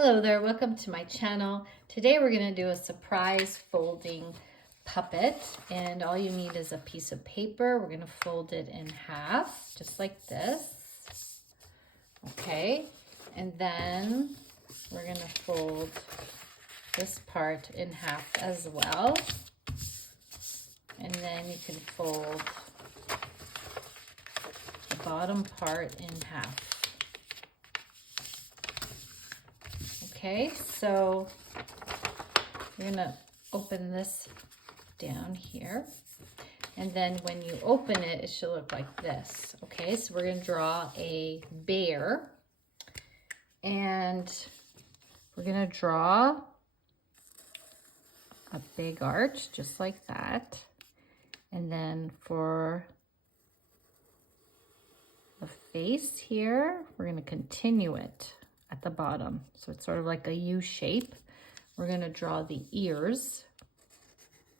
Hello there, welcome to my channel. Today we're going to do a surprise folding puppet, and all you need is a piece of paper. We're going to fold it in half, just like this. Okay, and then we're going to fold this part in half as well. And then you can fold the bottom part in half. Okay, so you're gonna open this down here, and then when you open it, it should look like this. Okay, so we're gonna draw a bear, and we're gonna draw a big arch just like that. And then for the face here, we're gonna continue it at the bottom. So it's sort of like a U shape. We're gonna draw the ears.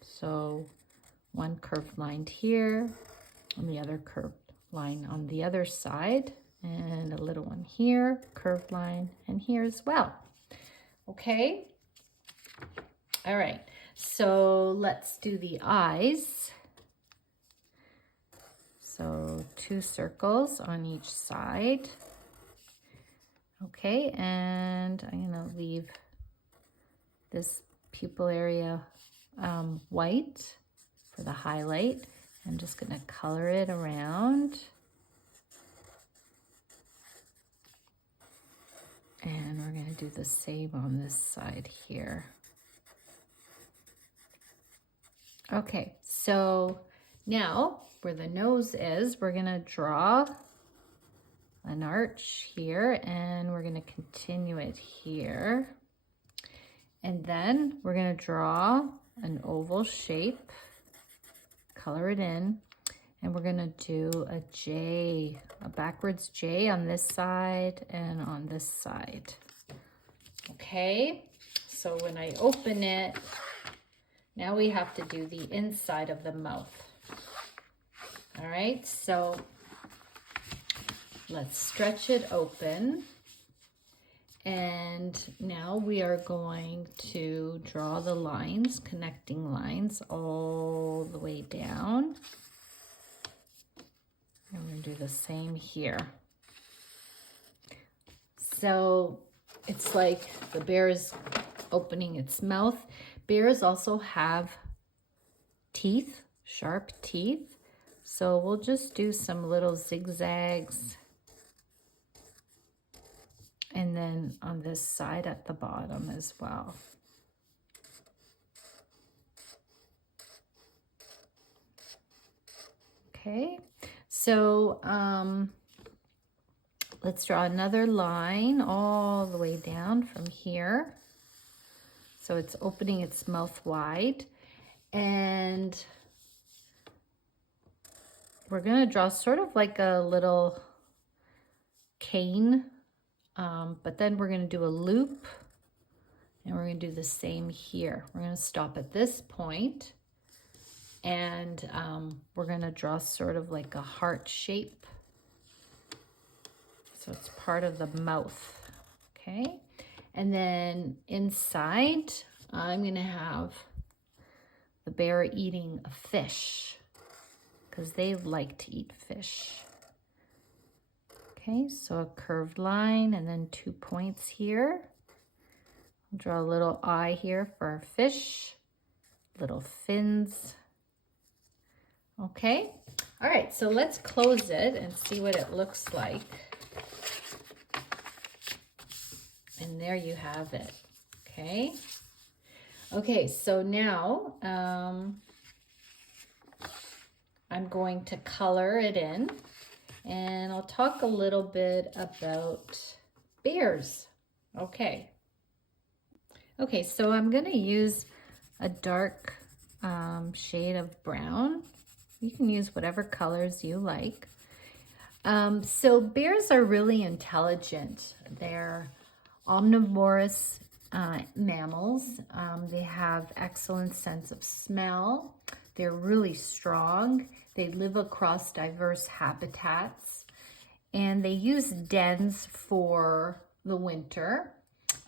So one curved line here, and the other curved line on the other side, and a little one here, curved line, and here as well. Okay? All right, so let's do the eyes. So 2 circles on each side. Okay, and I'm gonna leave this pupil area white for the highlight. I'm just gonna color it around. And we're gonna do the same on this side here. Okay, so now where the nose is, we're gonna draw an arch here, and we're going to continue it here, and then we're going to draw an oval shape, color it in, and we're going to do a J, a backwards J on this side and on this side. Okay, so when I open it, now we have to do the inside of the mouth. All right, so let's stretch it open, and now we are going to draw the lines, connecting lines all the way down. And we're going to do the same here. So it's like the bear is opening its mouth. Bears also have teeth, sharp teeth. So we'll just do some little zigzags. And then on this side at the bottom as well. Okay, so let's draw another line all the way down from here. So it's opening its mouth wide, and we're going to draw sort of like a little cane. But then we're going to do a loop, and we're going to do the same here. We're going to stop at this point, and we're going to draw sort of like a heart shape. So it's part of the mouth, okay? And then inside, I'm going to have the bear eating a fish, because they like to eat fish. Okay, so a curved line and then 2 points here. I'll draw a little eye here for our fish, little fins. Okay, all right, so let's close it and see what it looks like. And there you have it, okay? Okay, so now I'm going to color it in. And I'll talk a little bit about bears. Okay, so I'm going to use a dark shade of brown. You can use whatever colors you like. So bears are really intelligent. They're omnivorous mammals. They have excellent sense of smell. They're really strong. They live across diverse habitats, and they use dens for the winter.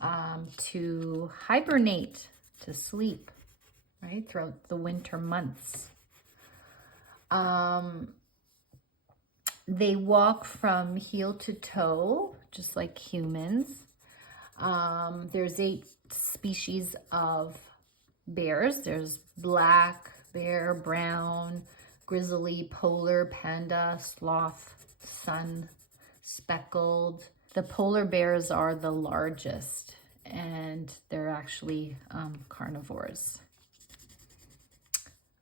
to hibernate, to sleep, right, throughout the winter months. They walk from heel to toe, just like humans. There's 8 species of bears. There's black bear, brown, grizzly, polar, panda, sloth, sun, speckled. The polar bears are the largest, and they're actually carnivores.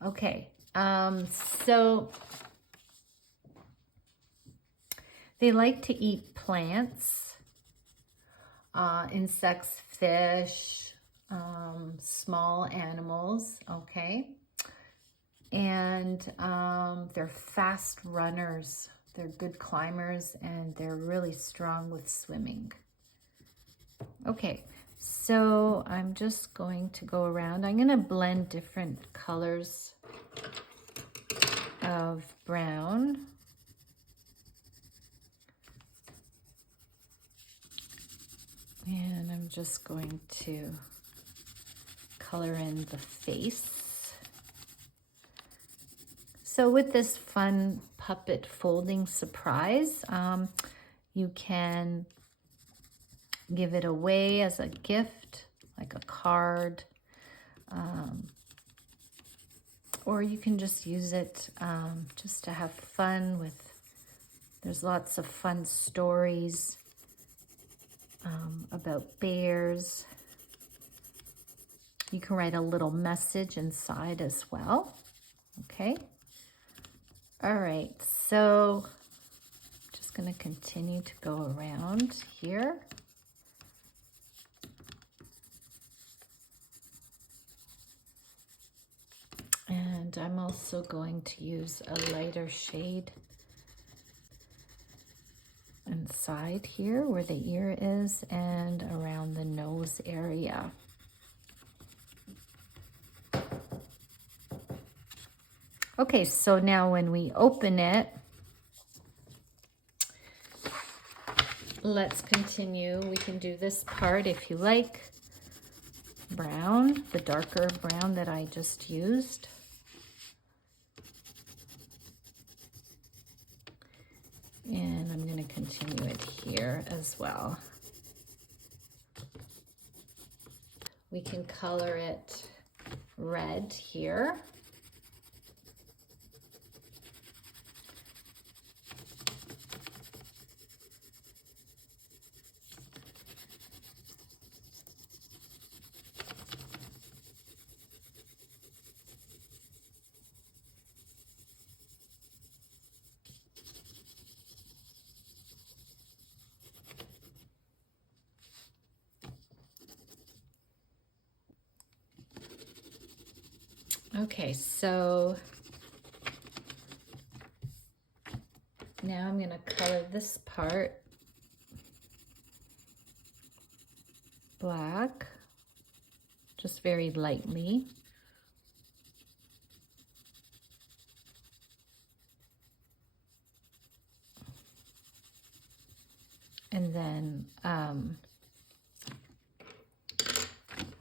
Okay, so they like to eat plants, insects, fish, small animals, okay? And they're fast runners. They're good climbers, and they're really strong with swimming. Okay, so I'm just going to go around. I'm going to blend different colors of brown. And I'm just going to color in the face. So with this fun puppet folding surprise, you can give it away as a gift, like a card, or you can just use it just to have fun with. There's lots of fun stories about bears. You can write a little message inside as well. Okay. All right, so just going to continue to go around here. And I'm also going to use a lighter shade inside here where the ear is and around the nose area. Okay, so now when we open it, let's continue. We can do this part if you like. Brown, the darker brown that I just used. And I'm going to continue it here as well. We can color it red here. Okay, so now I'm going to color this part black, just very lightly. And then I'm going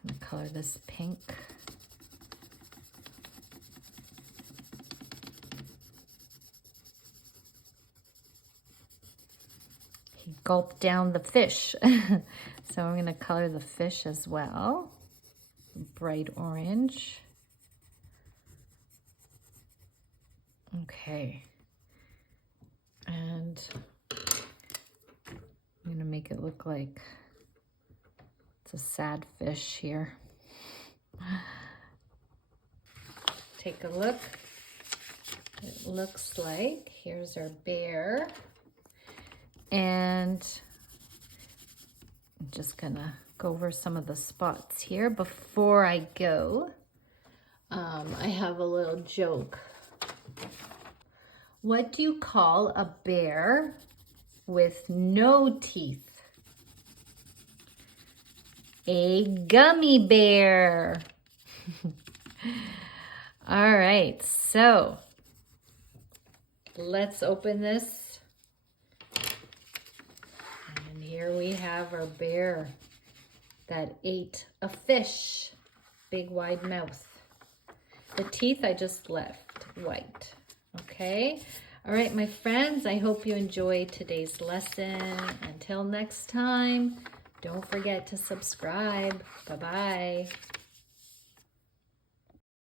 to color this pink. Gulp down the fish. So I'm going to color the fish as well. Bright orange. Okay. And I'm going to make it look like it's a sad fish here. Take a look. It looks like, here's our bear. And I'm just gonna go over some of the spots here. Before I go, I have a little joke. What do you call a bear with no teeth? A gummy bear. All right, so let's open this. And here we have our bear. that ate a fish. Big wide mouth. The teeth I just left white. Okay. All right, my friends, I hope you enjoyed today's lesson. Until next time, don't forget to subscribe. Bye-bye.